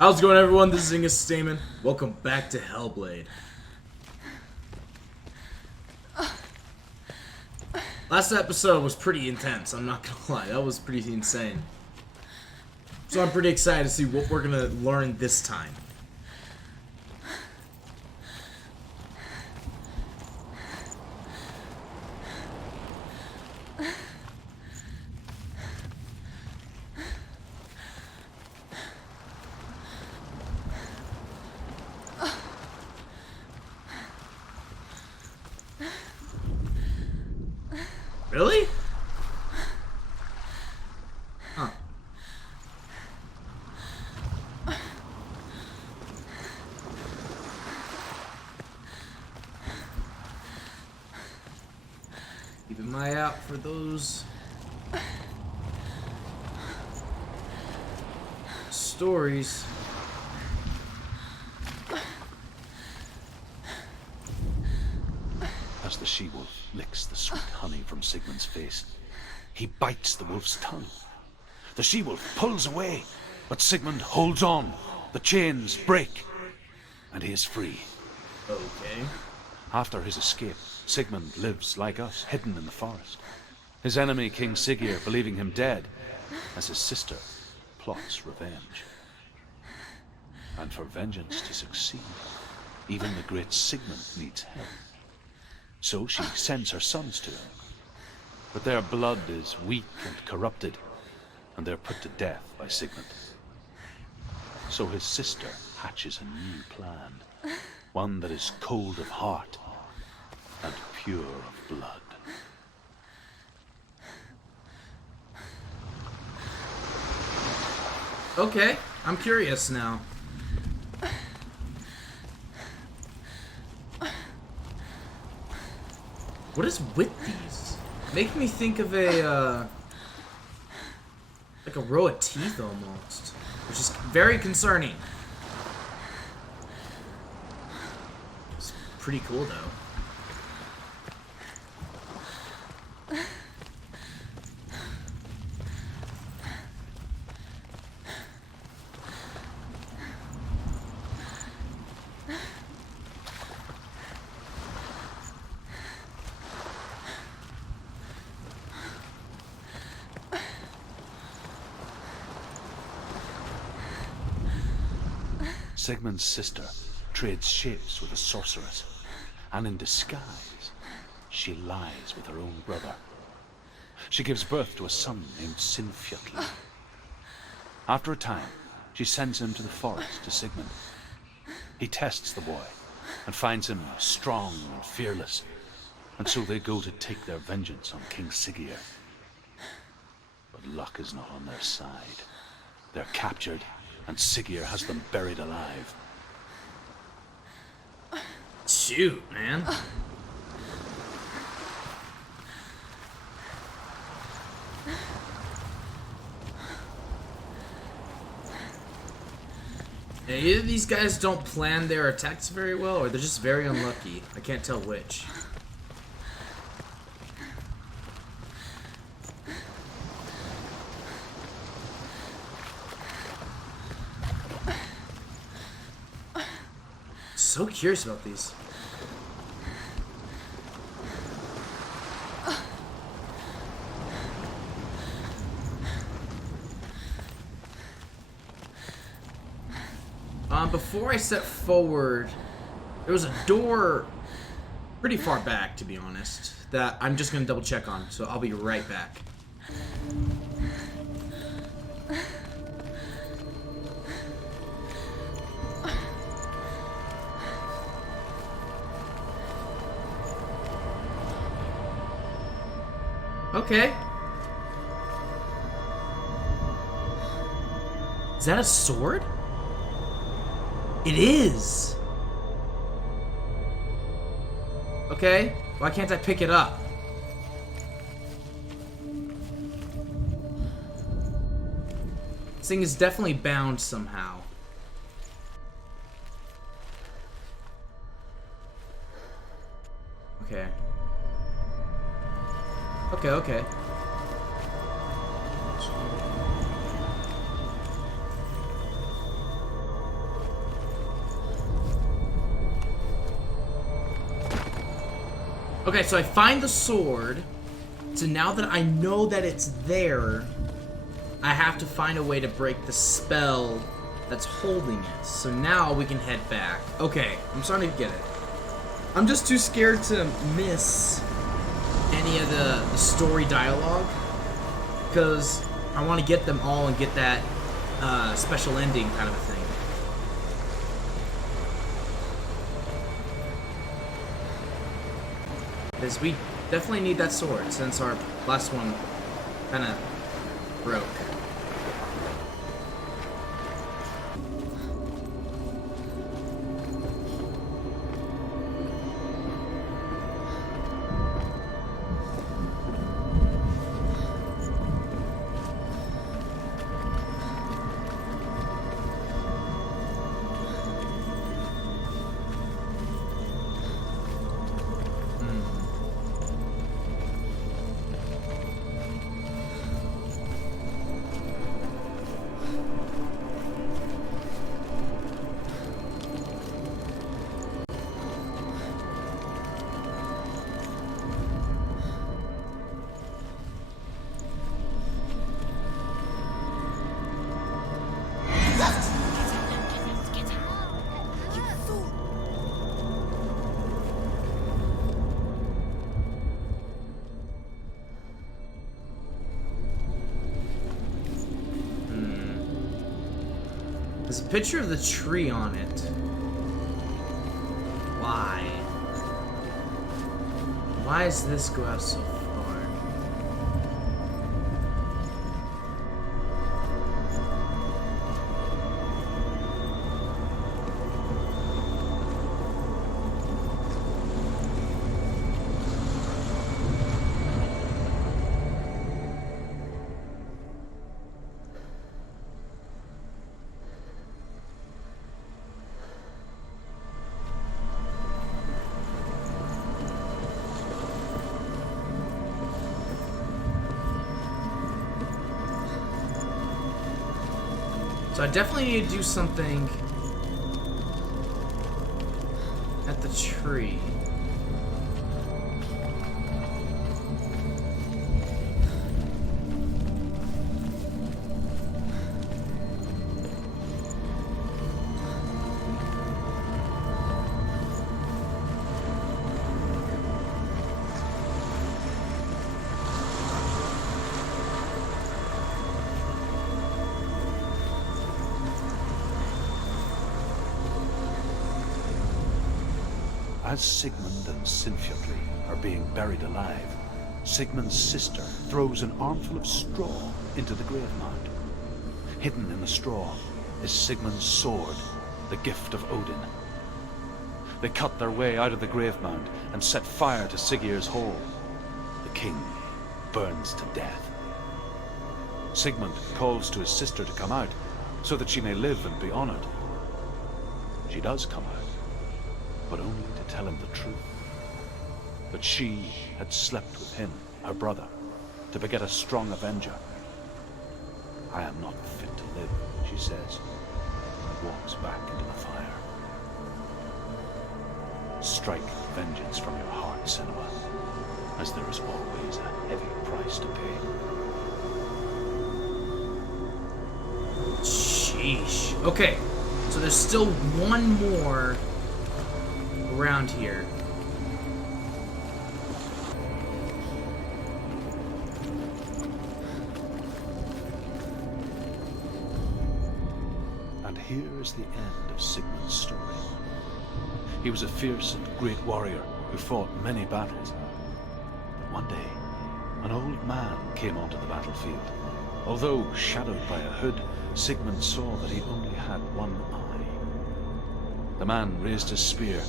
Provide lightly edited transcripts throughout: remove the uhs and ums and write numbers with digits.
How's it going, everyone? This is Ingus Stamen. Welcome back to Hellblade. Last episode was pretty intense, I'm not gonna lie. That was pretty insane. So I'm pretty excited to see what we're gonna learn this time. Really? Huh. Keep an eye out for those stories. As the she-wolf licks the sweet honey from Sigmund's face, he bites the wolf's tongue. The she-wolf pulls away, but Sigmund holds on. The chains break, and he is free. Okay. After his escape, Sigmund lives like us, hidden in the forest. His enemy, King Siggeir, believing him dead, as his sister plots revenge. And for vengeance to succeed, even the great Sigmund needs help. So she sends her sons to him. But their blood is weak and corrupted, and they're put to death by Sigmund. So his sister hatches a new plan, one that is cold of heart and pure of blood. Okay, I'm curious now. What is with these? Make me think of a, like a row of teeth almost. Which is very concerning. It's pretty cool though. Sigmund's sister trades shapes with a sorceress, and in disguise, she lies with her own brother. She gives birth to a son named Sinfjotli. After a time, she sends him to the forest to Sigmund. He tests the boy and finds him strong and fearless, and so they go to take their vengeance on King Siggeir. But luck is not on their side. They're captured, and Siggeir has them buried alive. Shoot, man. Yeah, either these guys don't plan their attacks very well, or they're just very unlucky. I can't tell which. So curious about these. Before I step forward, there was a door pretty far back, to be honest, that I'm just gonna double check on, so I'll be right back. Okay. Is that a sword? It is! Okay, why can't I pick it up? This thing is definitely bound somehow. Okay. Okay. Okay, so I find the sword. So now that I know that it's there, I have to find a way to break the spell that's holding it. So now we can head back. Okay, I'm starting to get it. I'm just too scared to miss any of the story dialogue, because I want to get them all and get that special ending kind of a thing. Because we definitely need that sword, since our last one kind of broke. There's a picture of the tree on it. Why? Why does this go out so far? So I definitely need to do something at the tree. As Sigmund and Sinfjotli are being buried alive, Sigmund's sister throws an armful of straw into the grave mound. Hidden in the straw is Sigmund's sword, the gift of Odin. They cut their way out of the grave mound and set fire to Siggeir's hall. The king burns to death. Sigmund calls to his sister to come out so that she may live and be honored. She does come out, but only to tell him the truth. That she had slept with him, her brother, to beget a strong avenger. I am not fit to live, she says, and walks back into the fire. Strike vengeance from your heart, Senua, as there is always a heavy price to pay. Sheesh. Okay, so there's still one more around here. And here is the end of Sigmund's story. He was a fierce and great warrior who fought many battles. But one day, an old man came onto the battlefield. Although shadowed by a hood, Sigmund saw that he only had one eye. The man raised his spear,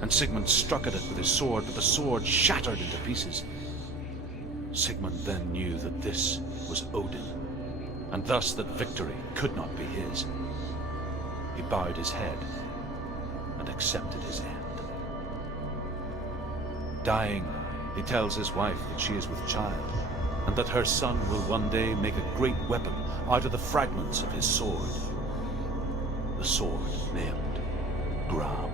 and Sigmund struck at it with his sword, but the sword shattered into pieces. Sigmund then knew that this was Odin, and thus that victory could not be his. He bowed his head and accepted his end. Dying, he tells his wife that she is with child, and that her son will one day make a great weapon out of the fragments of his sword. The sword named Gram.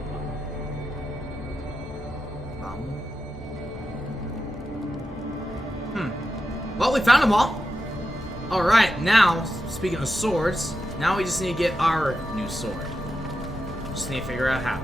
Well, we found them all. Alright, now, speaking of swords, now we just need to get our new sword. Just need to figure out how.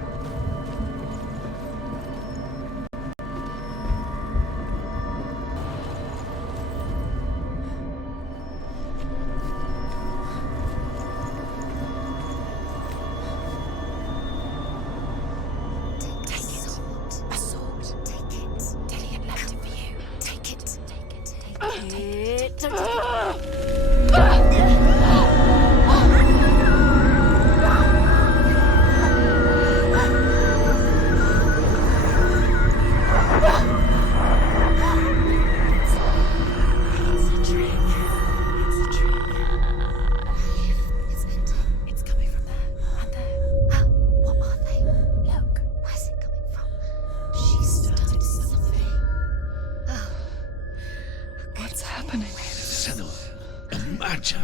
Imagine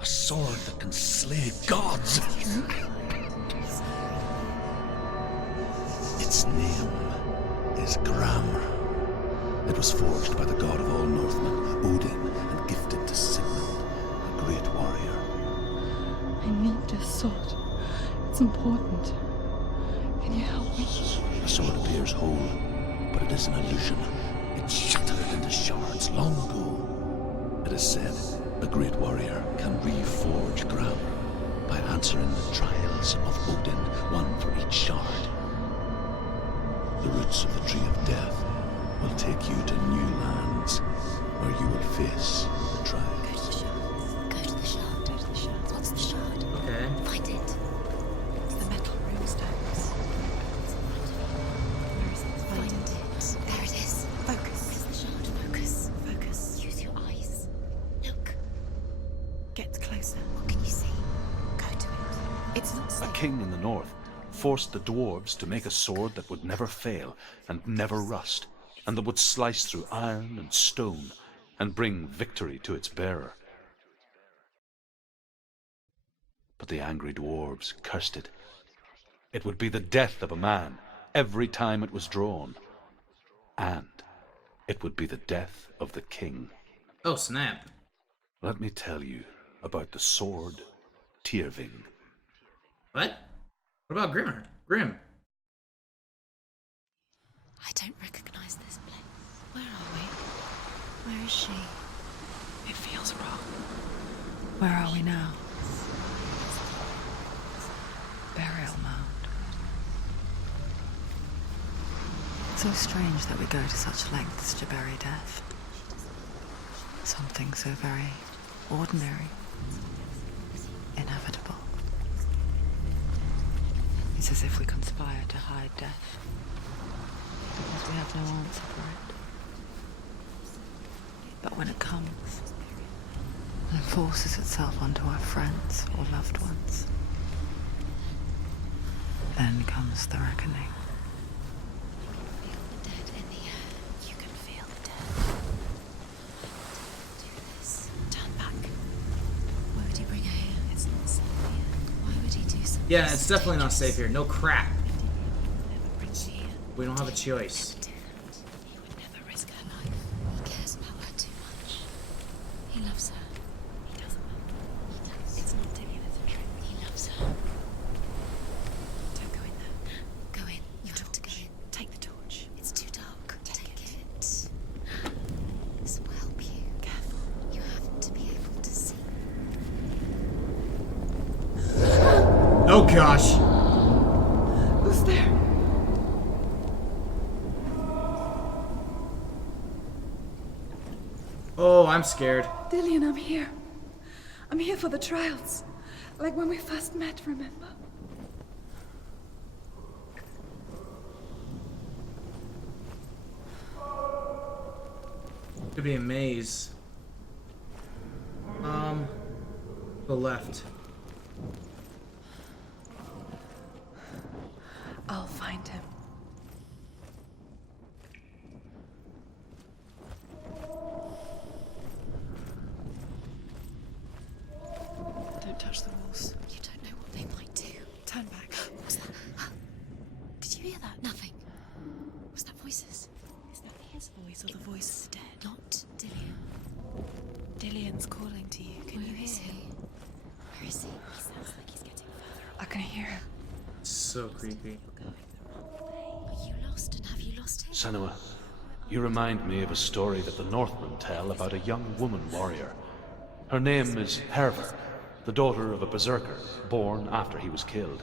a sword that can slay gods. Its name is Gram. It was forged by the god of all Northmen, Odin, and gifted to Sigmund, a great warrior. I need this sword. It's important. Can you help me? The sword appears whole, but it is an illusion. It shattered into shards long ago. It is said a great warrior can reforge Gram by answering the trials of Odin, one for each shard. The roots of the Tree of Death will take you to new lands where you will face the trials. Go to the shard. Go to the shard. What's the shard? Okay. Find it. It's the metal runestones. Where is it? Find it. There it is. Focus. Where's the shard? Focus. Focus. Use your eyes. Look. Get closer. What can you see? Go to it. It's not A safe. king in the north forced the dwarves to make a sword that would never fail and never rust, and that would slice through iron and stone and bring victory to its bearer. But the angry dwarves cursed it. It would be the death of a man every time it was drawn, and it would be the death of the king. Oh, snap. Let me tell you about the sword Tyrving. What? What about Grim? I don't recognize this place. Where are we? Where is she? It feels wrong. Where are we now? Burial mound. So strange that we go to such lengths to bury death. Something so very ordinary, inevitable. It's as if we conspire to hide death, because we have no answer for it. But when it comes and forces itself onto our friends or loved ones, then comes the reckoning. Feel the dead in the air. You can feel the dead. Do this. Turn back. Why would he bring her here? It's not safe here. Why would he do something? Yeah, it's definitely not safe here. No crap. Never bring her here. We don't have a choice. Never do that. He would never risk her life. He cares about her too much. He loves her. He doesn't. He does. It's not Dillion, it's a trick. He loves her. Don't go in there. Go in. You have to go in. Take the torch. It's too dark. Take it. This will help you. Careful. You have to be able to see. Oh gosh. Who's there? Oh, I'm scared. Dillion, I'm here. I'm here for the trials. Like when we first met, remember? Could be a maze. The left. I'll find him. Don't touch the walls. You don't know what they might do. Turn back. What's that? Did you hear that? Nothing. Was that voices? Is that his voice or the voice of the dead? Not can hear him. So creepy. Are you lost, and have you lost him? Senua, you remind me of a story that the Northmen tell about a young woman warrior. Her name is Herver, the daughter of a berserker, born after he was killed.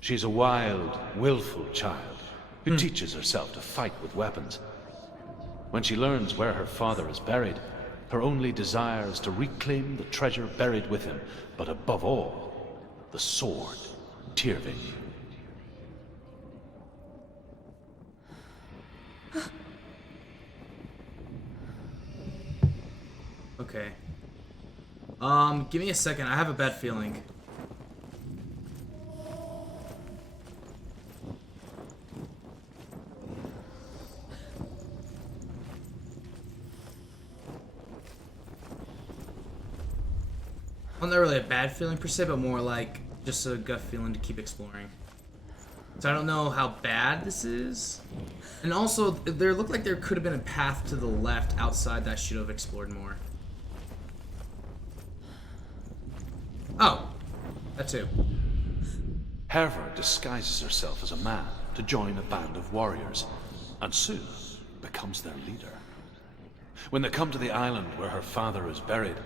She's a wild, willful child who teaches herself to fight with weapons. When she learns where her father is buried, her only desire is to reclaim the treasure buried with him, but above all, the sword, Tyrving. Okay. Give me a second. I have a bad feeling. Well, not really a bad feeling per se, but more like just a gut feeling to keep exploring. So I don't know how bad this is. And also, there looked like there could have been a path to the left outside that I should have explored more. Oh, that too. Herver disguises herself as a man to join a band of warriors, and soon becomes their leader. When they come to the island where her father is buried,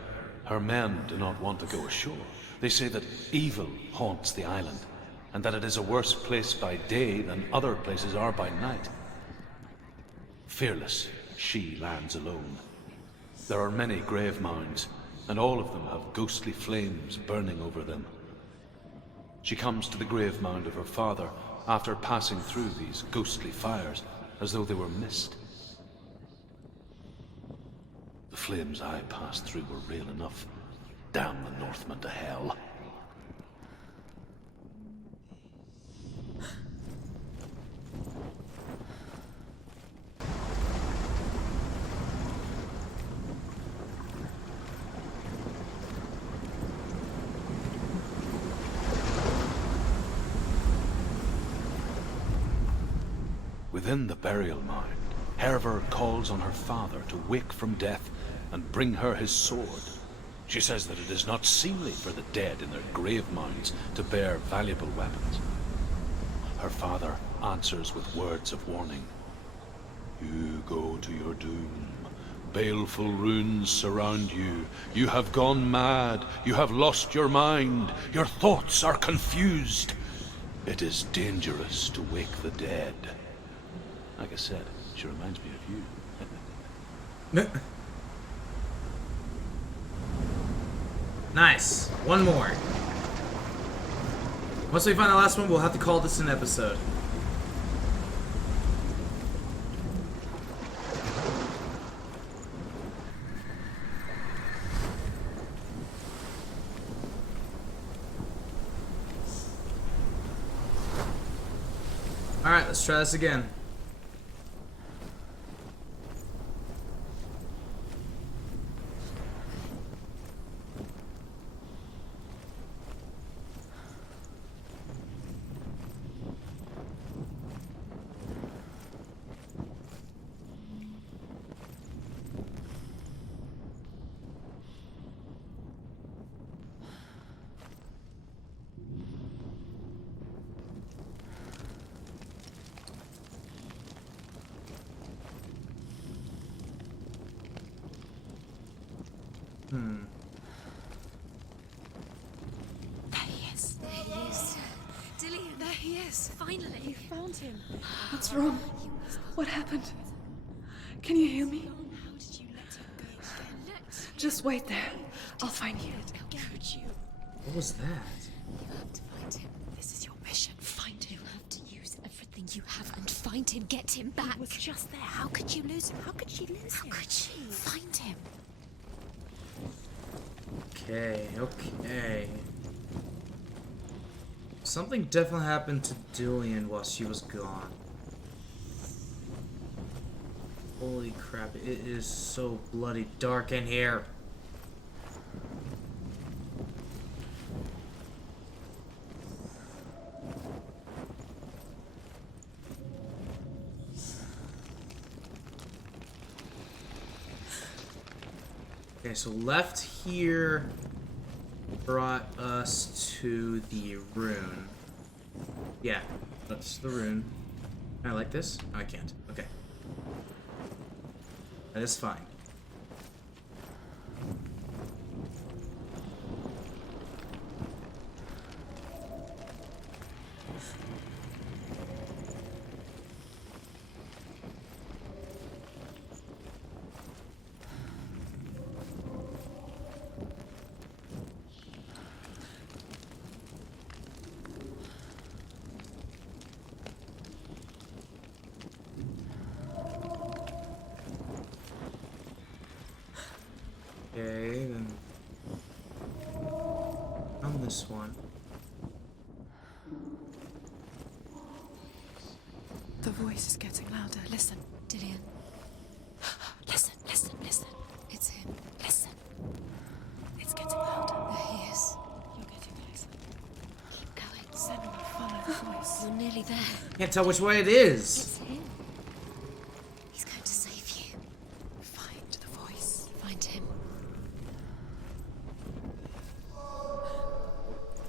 her men do not want to go ashore. They say that evil haunts the island, and that it is a worse place by day than other places are by night. Fearless, she lands alone. There are many grave mounds, and all of them have ghostly flames burning over them. She comes to the grave mound of her father after passing through these ghostly fires, as though they were mist. The flames I passed through were real enough. Damn the Northmen to hell. Within the burial mound, Herver calls on her father to wake from death and bring her his sword. She says that it is not seemly for the dead in their grave mounds to bear valuable weapons. Her father answers with words of warning. You go to your doom. Baleful runes surround you. You have gone mad. You have lost your mind. Your thoughts are confused. It is dangerous to wake the dead. Like I said, she reminds me of you. Nice. One more. Once we find the last one, we'll have to call this an episode. Alright, let's try this again. There he is. There he is. Dillion, there he is. Finally. You found him. What's wrong? What happened? Can you hear me? How did you let him go? Just wait there. I'll find you. How could you? What was that? You have to find him. This is your mission. Find him. You have to use everything you have and find him. Get him back. He was just there. How could you lose him? How could she lose him? How could she? Find him. Okay. Something definitely happened to Dillion while she was gone. Holy crap, it is so bloody dark in here. Okay, so left here brought us to the rune. Yeah, that's the rune. Can I like this? No, I can't. Okay. That is fine. Okay, then on this one. The voice is getting louder. Listen. Dillion. Listen, listen, listen. It's him. Listen. It's getting louder. There he is. You're getting closer. Keep going. Senua, follow the voice. You're nearly there. Can't tell which way it is. It's him. He's going to save you. Find the voice. Find him.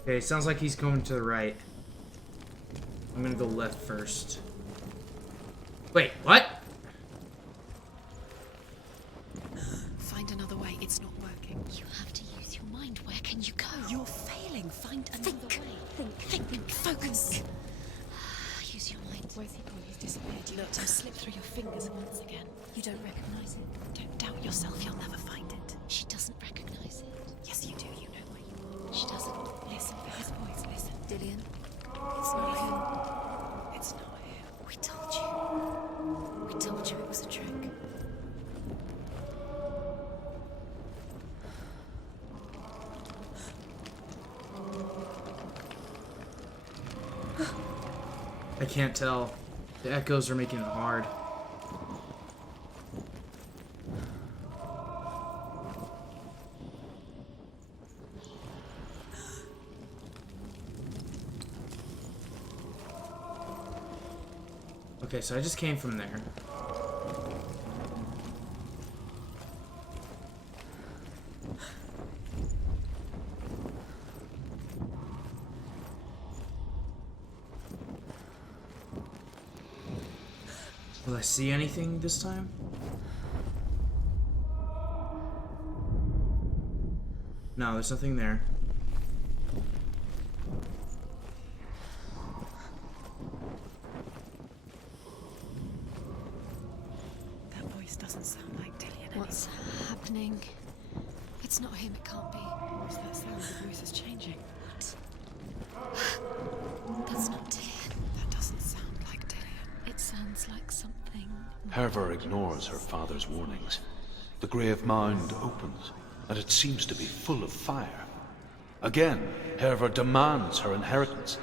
Okay, sounds like he's going to the right. I'm gonna go left first. Wait, what? Find another way. It's not working. You have to use your mind. Where can you go? You're failing. Find another Think. way. Think. Focus. Use your mind. Where's he gone? He's disappeared. You let him slip through your fingers once again. You don't recognize it. Don't doubt yourself. You'll never find it. She doesn't recognize it. Yes, you do. You know where you She doesn't. are. Listen for his voice. Listen. Dillion. It's not him. It's not him. We told you. We told you it was a trick. I can't tell. The echoes are making it hard. Okay, so I just came from there. Will I see anything this time? No, there's nothing there. That voice doesn't sound like Dillion. What's happening? It's not him. It can't be. What's that sound? The voice is changing. That's not Dillion. That doesn't sound like Dillion. It sounds like something. Herver ignores her father's warnings. The grave mound opens, and it seems to be full of fire. Again, Herver demands her inheritance,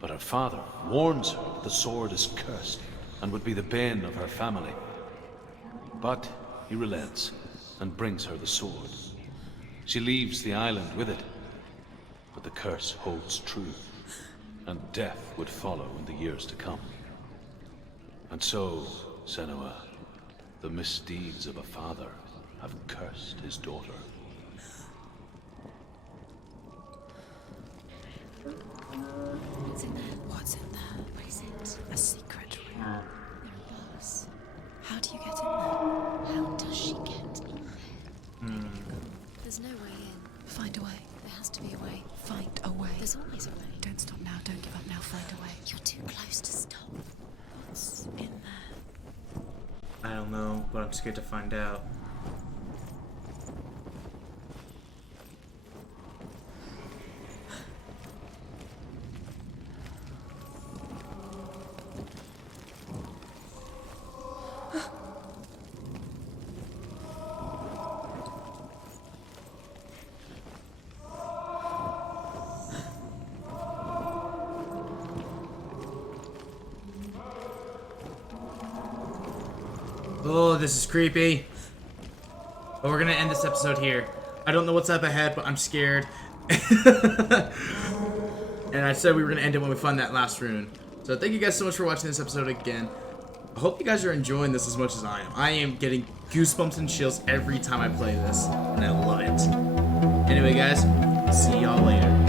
but her father warns her that the sword is cursed and would be the bane of her family. But he relents and brings her the sword. She leaves the island with it, but the curse holds true, and death would follow in the years to come. And so, Senua, the misdeeds of a father have cursed his daughter. What's in there? What's in there? What is it? A secret room. There are bars. How do you get in there? How does she get in there? There's no way in. Find a way. There has to be a way. Find a way. There's always a way. Don't stop now. Don't give up now. Find a way. You're too close to stop. What's in there? I don't know, but I'm scared to find out. Oh, this is creepy. But we're gonna end this episode here. I don't know what's up ahead, but I'm scared. And I said we were gonna end it when we find that last rune. So thank you guys so much for watching this episode again. I hope you guys are enjoying this as much as I am. I am getting goosebumps and chills every time I play this, and I love it. Anyway, guys, see y'all later.